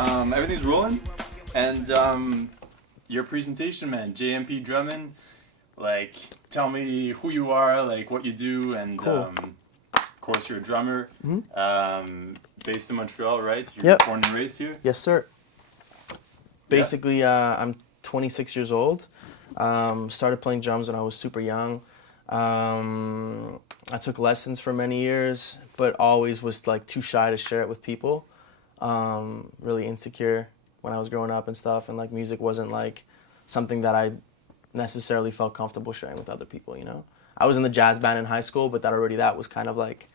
Everything's rolling, and your presentation, man, JMPDRUMMING. Like, tell me who you are, like what you do, and Cool. Of course you're a drummer. Based in Montreal, right? You're Yep. born and raised here. Yes, sir. Basically, I'm 26 years old. Started playing drums when I was super young. I took lessons for many years, but always was like too shy to share it with people. Really insecure when I was growing up and stuff, and like music wasn't like something that I necessarily felt comfortable sharing with other people, you know? I was in the jazz band in high school, but that was kind of like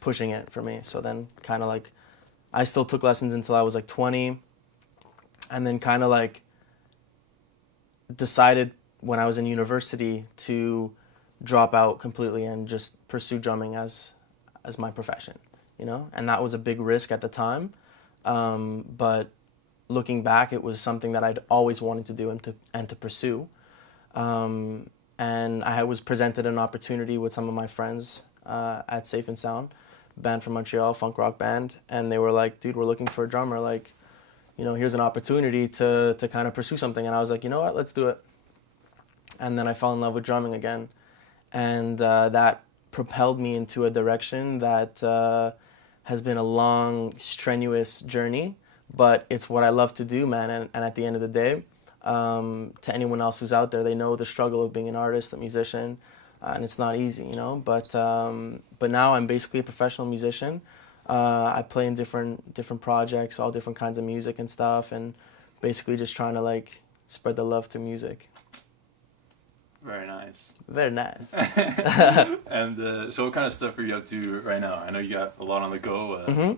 pushing it for me. So then kind of like I still took lessons until I was like 20, and then kind of like decided when I was in university to drop out completely and just pursue drumming as my profession, you know? And that was a big risk at the time. But looking back, it was something that I'd always wanted to do and to pursue. And I was presented an opportunity with some of my friends at Safe and Sound, band from Montreal, funk rock band, and they were like, dude, we're looking for a drummer, like, you know, here's an opportunity to kind of pursue something. And I was like, you know what, let's do it. And then I fell in love with drumming again. And that propelled me into a direction that has been a long, strenuous journey, but it's what I love to do, man. And at the end of the day, to anyone else who's out there, they know the struggle of being an artist, a musician, and it's not easy, you know. But now I'm basically a professional musician. I play in different projects, all different kinds of music and stuff, and basically just trying to like spread the love through music. Very nice. Very nice. And so what kind of stuff are you up to right now? I know you got a lot on the go.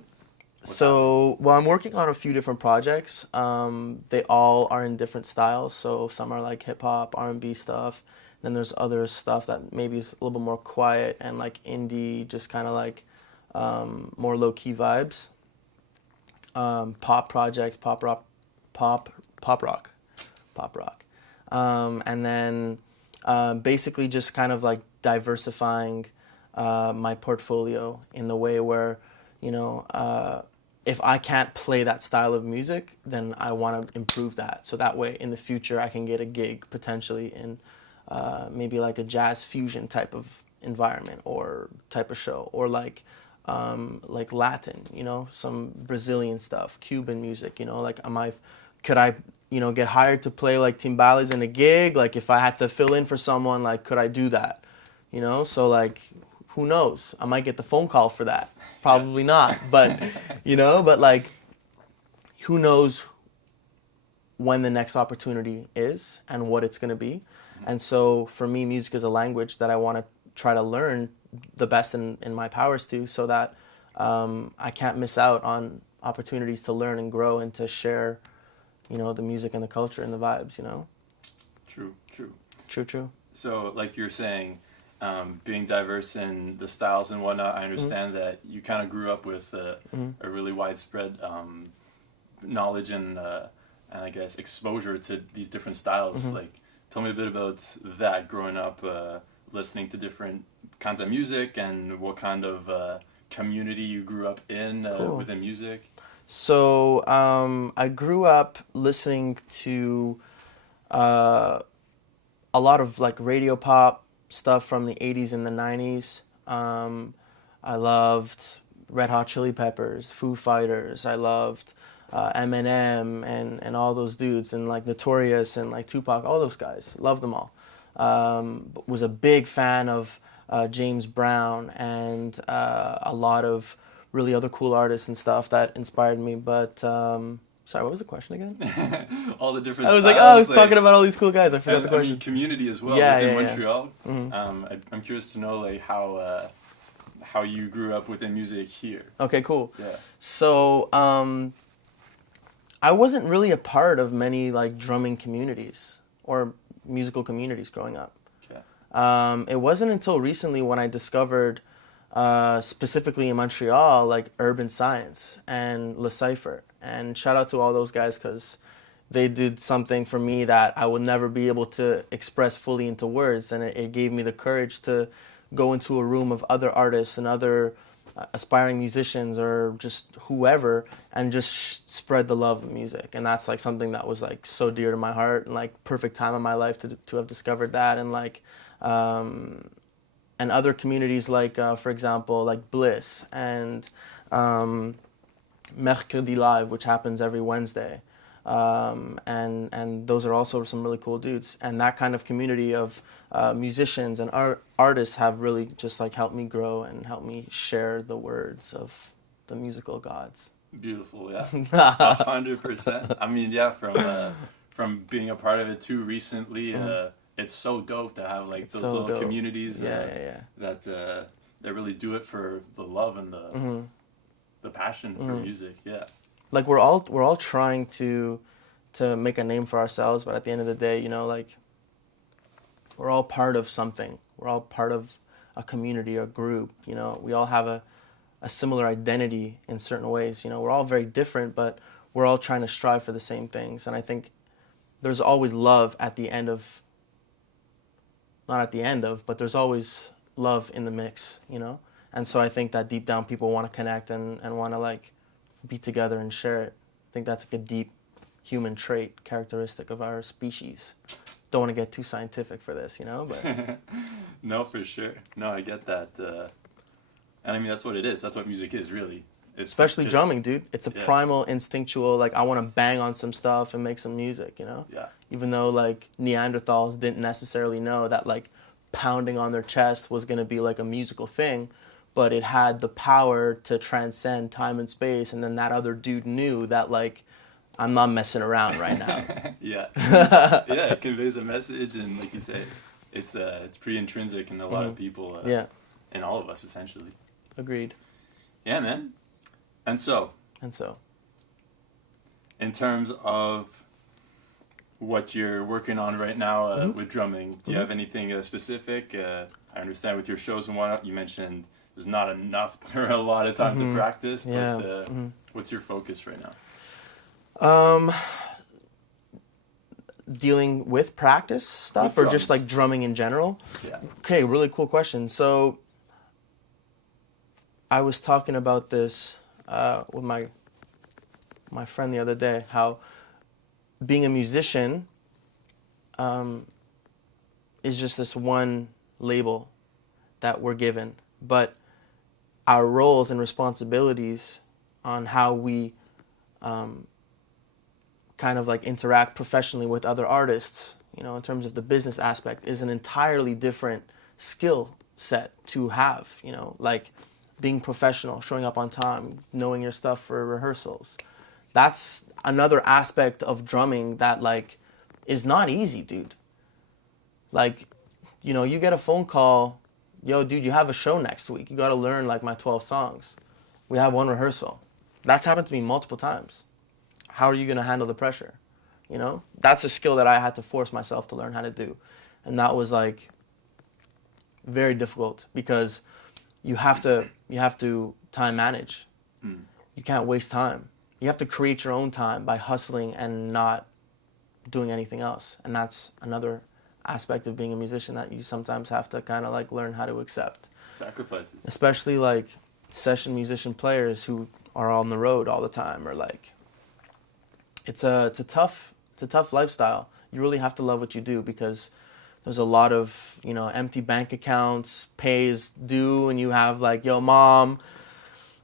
So, well, I'm working on a few different projects. They all are in different styles. So some are like hip hop, R&B stuff. Then there's other stuff that maybe is a little bit more quiet and like indie, just kind of like more low key vibes. Pop projects, pop rock. And then basically just kind of like diversifying my portfolio in the way where, you know, if I can't play that style of music, then I want to improve that. So that way in the future I can get a gig potentially in maybe like a jazz fusion type of environment or type of show, or like Latin, you know, some Brazilian stuff, Cuban music, you know, like could I, you know, get hired to play like timbales in a gig? Like if I had to fill in for someone, like could I do that? You know, so like who knows? I might get the phone call for that. Probably not, but you know, but like who knows when the next opportunity is and what it's going to be. And so for me, music is a language that I want to try to learn the best in my powers to, so that I can't miss out on opportunities to learn and grow and to share, you know, the music and the culture and the vibes, you know? True. So like you're saying, being diverse in the styles and whatnot, I understand that you kind of grew up with a really widespread knowledge and I guess exposure to these different styles. Like, tell me a bit about that growing up, listening to different kinds of music and what kind of community you grew up in within music. So I grew up listening to a lot of like radio pop stuff from the 80s and the 90s. I loved Red Hot Chili Peppers, Foo Fighters. I loved Eminem and all those dudes, and like Notorious and like Tupac, all those guys. Loved them all. Was a big fan of James Brown and a lot of really other cool artists and stuff that inspired me. But sorry, what was the question again? All the different I was styles, like, oh, I was talking about all these cool guys. I forgot the question. I mean, community as well within Montreal. I'm curious to know like how you grew up within music here. Okay, cool. Yeah. So I wasn't really a part of many like drumming communities or musical communities growing up. Okay. It wasn't until recently when I discovered, specifically in Montreal, like Urban Science and Le Cypher. And shout out to all those guys, because they did something for me that I would never be able to express fully into words. And it gave me the courage to go into a room of other artists and other aspiring musicians or just whoever, and just spread the love of music. And that's like something that was like so dear to my heart, and like perfect time in my life to have discovered that. And like and other communities like for example like Bliss and Mercredi Live, which happens every Wednesday. And those are also some really cool dudes. And that kind of community of musicians and artists have really just like helped me grow and helped me share the words of the musical gods. Beautiful, yeah. 100%. I mean, yeah, from being a part of it too recently, it's so dope to have like those little communities that really do it for the love and the passion for music. Yeah. Like we're all trying to make a name for ourselves, but at the end of the day, you know, like we're all part of something. We're all part of a community or group. You know, we all have a similar identity in certain ways. You know, we're all very different, but we're all trying to strive for the same things. And I think there's always love at the end of, not at the end of, but there's always love in the mix, you know? And so I think that deep down people want to connect and want to like be together and share it. I think that's like a deep human trait, characteristic of our species. Don't want to get too scientific for this, you know? But no, for sure. No, I get that. And I mean, that's what it is. That's what music is, really. It's especially just, drumming, dude. It's a primal, instinctual, like, I want to bang on some stuff and make some music, you know? Yeah. Even though, like, Neanderthals didn't necessarily know that, like, pounding on their chest was going to be, like, a musical thing, but it had the power to transcend time and space, and then that other dude knew that, like, I'm not messing around right now. Yeah. Yeah, it conveys a message, and like you say, it's pretty intrinsic in a lot of people. In all of us, essentially. Agreed. Yeah, man. And so, in terms of what you're working on right now with drumming, do you have anything specific? I understand with your shows and whatnot, you mentioned there's not enough or a lot of time to practice, but what's your focus right now? Dealing with practice stuff or just like drumming in general? Yeah. Okay, really cool question. So I was talking about this with my friend the other day, how being a musician is just this one label that we're given, but our roles and responsibilities on how we kind of like interact professionally with other artists, you know, in terms of the business aspect, is an entirely different skill set to have, you know, like being professional, showing up on time, knowing your stuff for rehearsals. That's another aspect of drumming that like is not easy, dude. Like, you know, you get a phone call, yo, dude, you have a show next week. You got to learn like my 12 songs. We have one rehearsal. That's happened to me multiple times. How are you going to handle the pressure? You know, that's a skill that I had to force myself to learn how to do. And that was like very difficult because you have to time manage. You can't waste time. You have to create your own time by hustling and not doing anything else. And that's another aspect of being a musician that you sometimes have to kind of like learn how to accept. Sacrifices. Especially like session musician players who are on the road all the time, or like it's a tough lifestyle. You really have to love what you do because there's a lot of, you know, empty bank accounts, pays due, and you have like, yo, mom,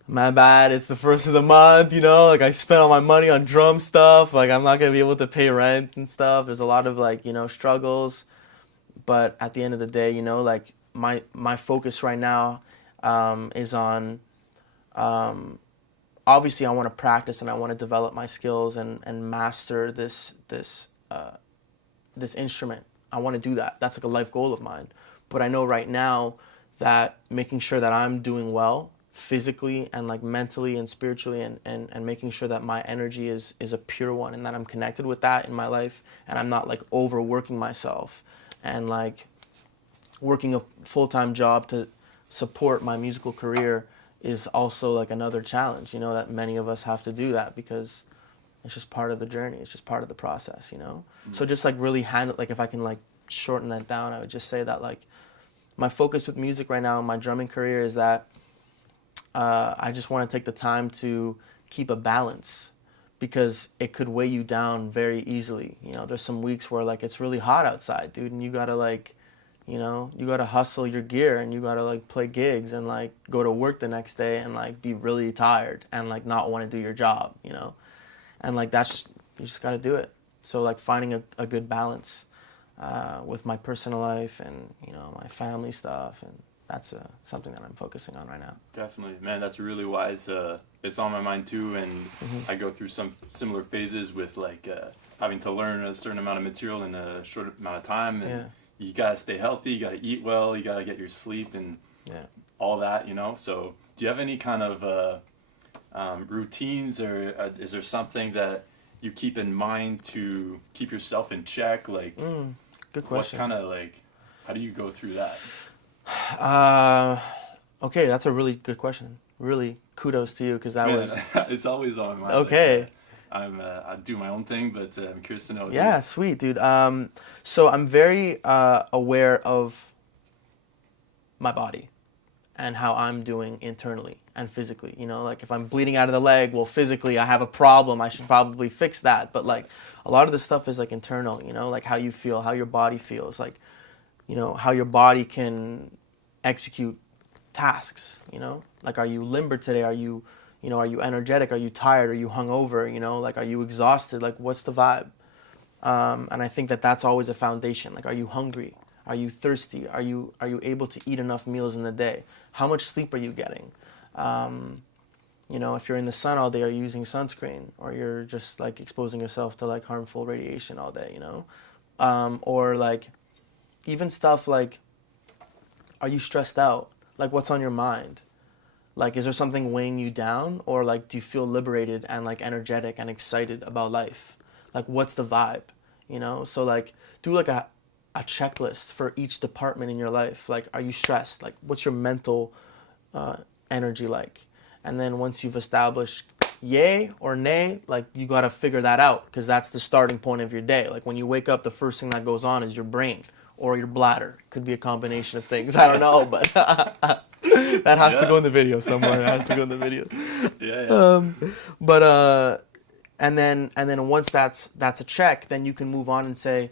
my bad, it's the first of the month, you know, like I spent all my money on drum stuff, like I'm not going to be able to pay rent and stuff. There's a lot of like, you know, struggles. But at the end of the day, you know, like my focus right now is on, obviously I want to practice and I want to develop my skills and master this instrument. I want to do that. That's like a life goal of mine. But I know right now that making sure that I'm doing well physically and like mentally and spiritually and making sure that my energy is a pure one and that I'm connected with that in my life and I'm not like overworking myself and like working a full-time job to support my musical career is also like another challenge, you know, that many of us have to do that because it's just part of the journey. It's just part of the process, you know? So just like really handle, like if I can like shorten that down, I would just say that like my focus with music right now in my drumming career is that I just want to take the time to keep a balance, because it could weigh you down very easily. You know, there's some weeks where like it's really hot outside, dude, and you gotta like, you know, you gotta hustle your gear, and you gotta like play gigs and like go to work the next day and like be really tired and like not want to do your job, you know, and like that's, you just gotta do it. So like finding a good balance with my personal life and, you know, my family stuff, and that's something that I'm focusing on right now. Definitely, man. That's really wise. It's on my mind too, and I go through some similar phases with like having to learn a certain amount of material in a short amount of time, and you gotta stay healthy. You gotta eat well. You gotta get your sleep and all that. You know. So, do you have any kind of routines, or is there something that you keep in mind to keep yourself in check? Like, good question. What kind of like, how do you go through that? Okay, that's a really good question. Really, kudos to you, because that was. It's always on my mind. Okay. Like, I do my own thing, but I'm curious to know. Yeah, sweet, dude. So I'm very aware of my body and how I'm doing internally and physically. You know, like if I'm bleeding out of the leg, well, physically I have a problem. I should probably fix that. But like a lot of this stuff is like internal. You know, like how you feel, how your body feels, like, you know, how your body can execute tasks, you know, like, are you limber today? Are you energetic? Are you tired? Are you hungover? You know, like, are you exhausted? Like, what's the vibe? And I think that that's always a foundation. Like, are you hungry? Are you thirsty? Are you able to eat enough meals in the day? How much sleep are you getting? You know, if you're in the sun all day, are you using sunscreen? Or you're just like exposing yourself to like harmful radiation all day, you know? Or like even stuff like, are you stressed out? Like, what's on your mind? Like, is there something weighing you down? Or like, do you feel liberated and like energetic and excited about life? Like, what's the vibe? You know? So like, do like a checklist for each department in your life. Like, are you stressed? Like, what's your mental energy like? And then once you've established yay or nay, like, you got to figure that out, because that's the starting point of your day. Like, when you wake up, the first thing that goes on is your brain or your bladder. Could be a combination of things. I don't know, but that has to go in the video somewhere. It has to go in the video. And then once that's a check, then you can move on and say,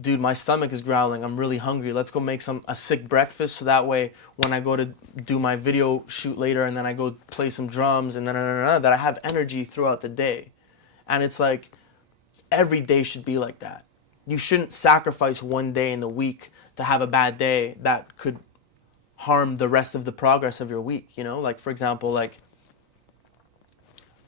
dude, my stomach is growling. I'm really hungry. Let's go make a sick breakfast, so that way when I go to do my video shoot later and then I go play some drums and that I have energy throughout the day. And it's like every day should be like that. You shouldn't sacrifice one day in the week to have a bad day that could harm the rest of the progress of your week, you know? Like, for example, like,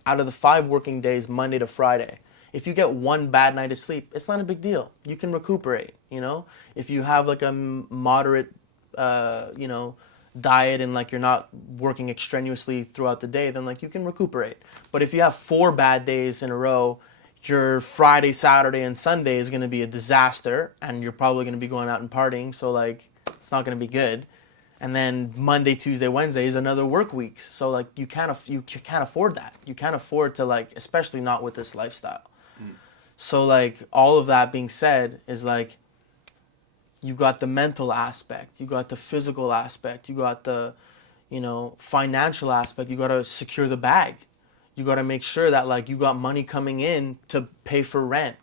out of the 5 working days, Monday to Friday, if you get one bad night of sleep, it's not a big deal. You can recuperate, you know? If you have like a moderate, you know, diet and like you're not working extraneously throughout the day, then like you can recuperate. But if you have 4 bad days in a row, your Friday, Saturday, and Sunday is going to be a disaster, and you're probably going to be going out and partying, so like it's not going to be good. And then Monday, Tuesday, Wednesday is another work week, so like you can't afford that. You can't afford to, like, especially not with this lifestyle. So like all of that being said is like, you got the mental aspect, you got the physical aspect, you got the, you know, financial aspect. You got to secure the bag. You got to make sure that like you got money coming in to pay for rent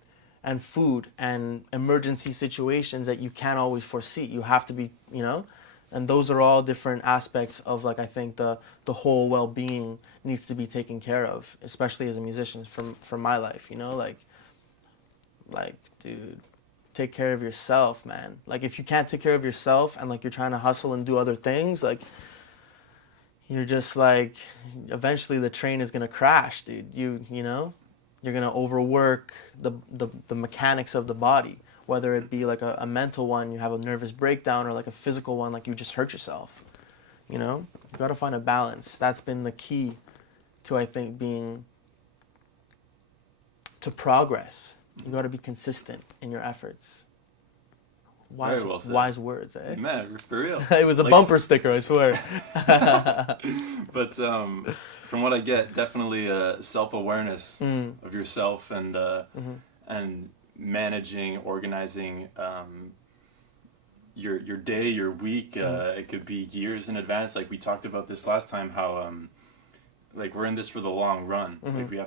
and food and emergency situations that you can't always foresee. You have to be, you know, and those are all different aspects of like, I think the whole well-being needs to be taken care of, especially as a musician from my life, you know, like, dude, take care of yourself, man. Like, if you can't take care of yourself and like you're trying to hustle and do other things, like, you're just like, eventually the train is gonna crash, dude. You know, you're gonna overwork the mechanics of the body, whether it be like a mental one, you have a nervous breakdown, or like a physical one, like you just hurt yourself. You know, you gotta find a balance. That's been the key to, I think, to progress. You gotta be consistent in your efforts. Wise words, eh? Man, for real. It was a bumper sticker, I swear. But from what I get, definitely self-awareness of yourself and managing, organizing your day, your week. It could be years in advance. Like we talked about this last time, how like we're in this for the long run. Like we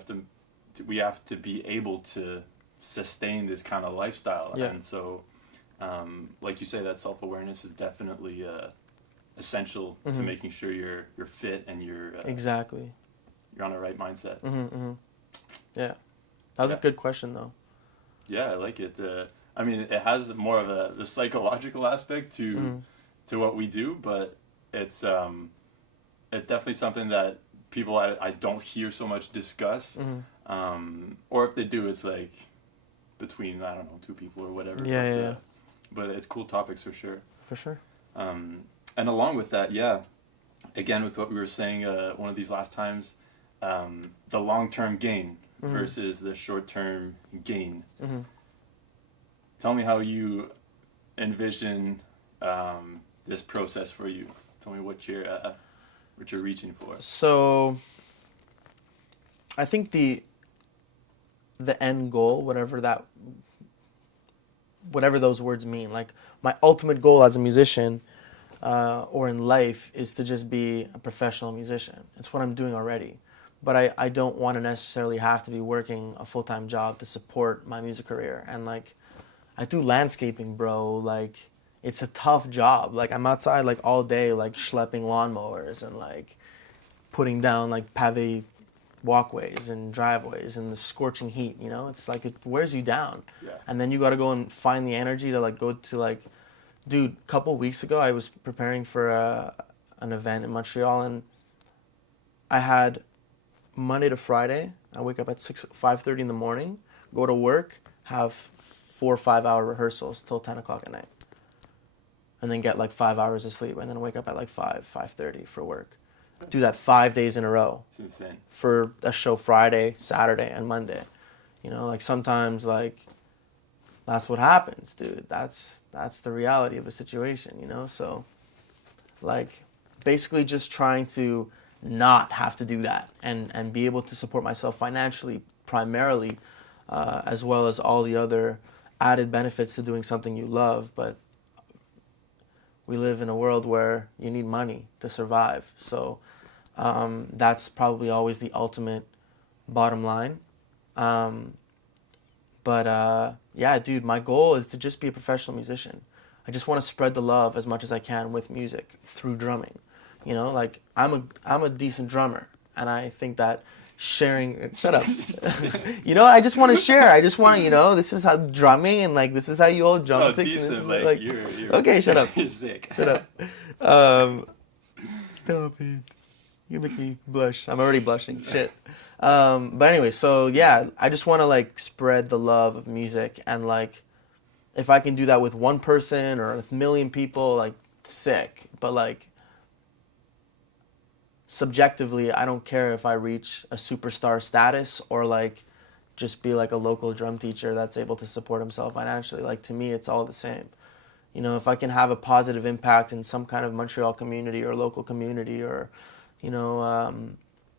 have to be able to sustain this kind of lifestyle. Yeah. And so, like you say, that self-awareness is definitely essential to making sure you're fit and you're exactly. You're on the right mindset. Yeah, that was a good question though. Yeah, I like it. I mean, it has more of the psychological aspect to what we do, but it's definitely something that people I don't hear so much discuss. Or if they do, it's like between, I don't know, two people or whatever. But it's cool topics for sure. For sure. And along with that, yeah, again, with what we were saying one of these last times, the long-term gain versus the short-term gain. Tell me how you envision this process for you. Tell me what you're reaching for. So, I think the end goal, whatever those words mean, like my ultimate goal as a musician or in life is to just be a professional musician. It's what I'm doing already. But I don't want to necessarily have to be working a full-time job to support my music career. And like, I do landscaping, bro. Like, it's a tough job. Like, I'm outside like all day, like schlepping lawnmowers and like putting down like pave walkways and driveways in the scorching heat, you know? It's like, it wears you down. Yeah. And then you got to go and find the energy to like go to like, dude, a couple weeks ago, I was preparing for an event in Montreal, and I had Monday to Friday, I wake up at 5:30 in the morning, go to work, have 4 or 5 hour rehearsals till 10 o'clock at night, and then get like 5 hours of sleep, and then wake up at like 5:30 for work. Do that 5 days in a row. It's insane. For a show Friday, Saturday, and Monday. You know, like sometimes like that's what happens, dude. That's the reality of a situation, you know? So like basically just trying to not have to do that and be able to support myself financially primarily, as well as all the other added benefits to doing something you love. But we live in a world where you need money to survive. So that's probably always the ultimate bottom line. But yeah, dude, my goal is to just be a professional musician. I just want to spread the love as much as I can with music through drumming. You know, like I'm a decent drummer, and I think that sharing. Shut up. You know, I just want to share. I just want to, you know, this is how drumming and like this is how you hold drumsticks. Decent, and like you're okay, shut up. You're sick. Shut up. Stop it. You make me blush. I'm already blushing. Shit. But anyway, so yeah, I just want to like spread the love of music, and like if I can do that with one person or a million people, like sick. But like subjectively, I don't care if I reach a superstar status or like just be like a local drum teacher that's able to support himself financially. Like to me, it's all the same. You know, if I can have a positive impact in some kind of Montreal community or local community or, you know,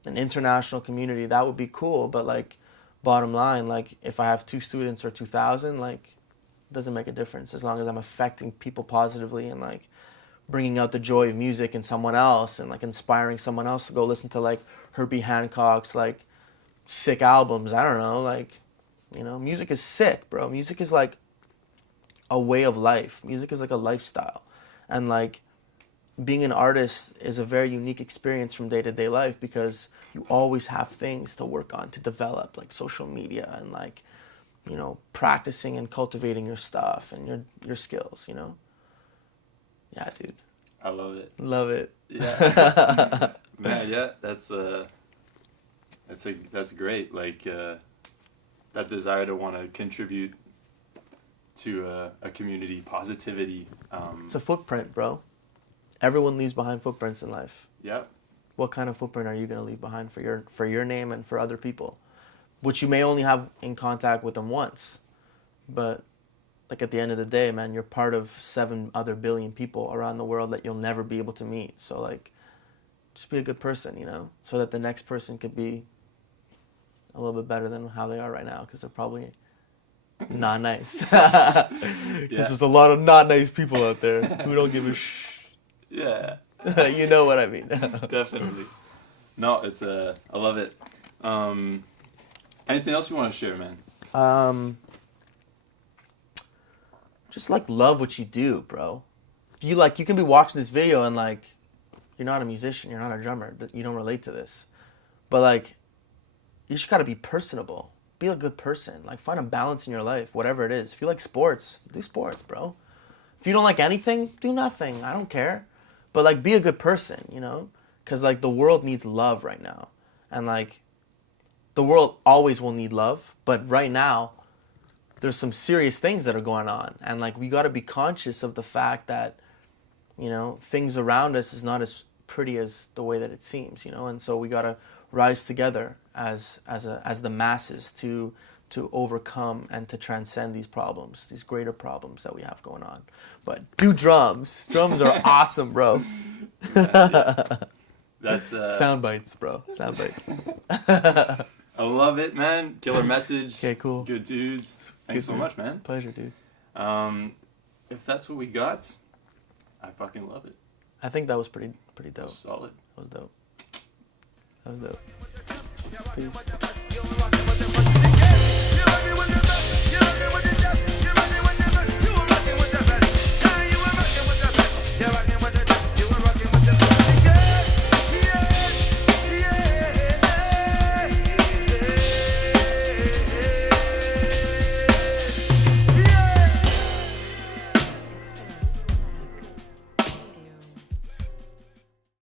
an international community, that would be cool. But like bottom line, like if I have 2 students or 2,000, like it doesn't make a difference as long as I'm affecting people positively and like bringing out the joy of music in someone else and like inspiring someone else to go listen to like Herbie Hancock's like sick albums. I don't know, like, you know, music is sick, bro. Music is like a way of life. Music is like a lifestyle. And like being an artist is a very unique experience from day-to-day life because you always have things to work on, to develop, like social media and like, you know, practicing and cultivating your stuff and your skills, you know? Yeah, dude. I love it. Love it. Yeah. Man, yeah, that's great. Like that desire to want to contribute to a community, positivity. It's a footprint, bro. Everyone leaves behind footprints in life. Yep. What kind of footprint are you going to leave behind for your name and for other people? Which you may only have in contact with them once. But like at the end of the day, man, you're part of 7 other billion people around the world that you'll never be able to meet. So like, just be a good person, you know, so that the next person could be a little bit better than how they are right now, because they're probably not nice. Because there's a lot of not nice people out there who don't give a Yeah. You know what I mean. Definitely. No, it's I love it. Anything else you want to share, man? Just like love what you do, bro. You can be watching this video and like, you're not a musician, you're not a drummer, you don't relate to this, but like, you just gotta be personable. Be a good person. Like, find a balance in your life, whatever it is. If you like sports, do sports, bro. If you don't like anything, do nothing. I don't care. But like, be a good person, you know? Because like, the world needs love right now, and like, the world always will need love, but right now, there's some serious things that are going on, and like, we gotta be conscious of the fact that, you know, things around us is not as pretty as the way that it seems, you know, and so we gotta rise together as the masses to overcome and to transcend these problems, these greater problems that we have going on. But do drums. Drums are awesome, bro. That's sound bites, bro. Sound bites. I love it, man. Killer message. Okay, cool. Good dudes. Thanks so much, man. Pleasure, dude. If that's what we got, I fucking love it. I think that was pretty dope. Solid. That was dope. Peace.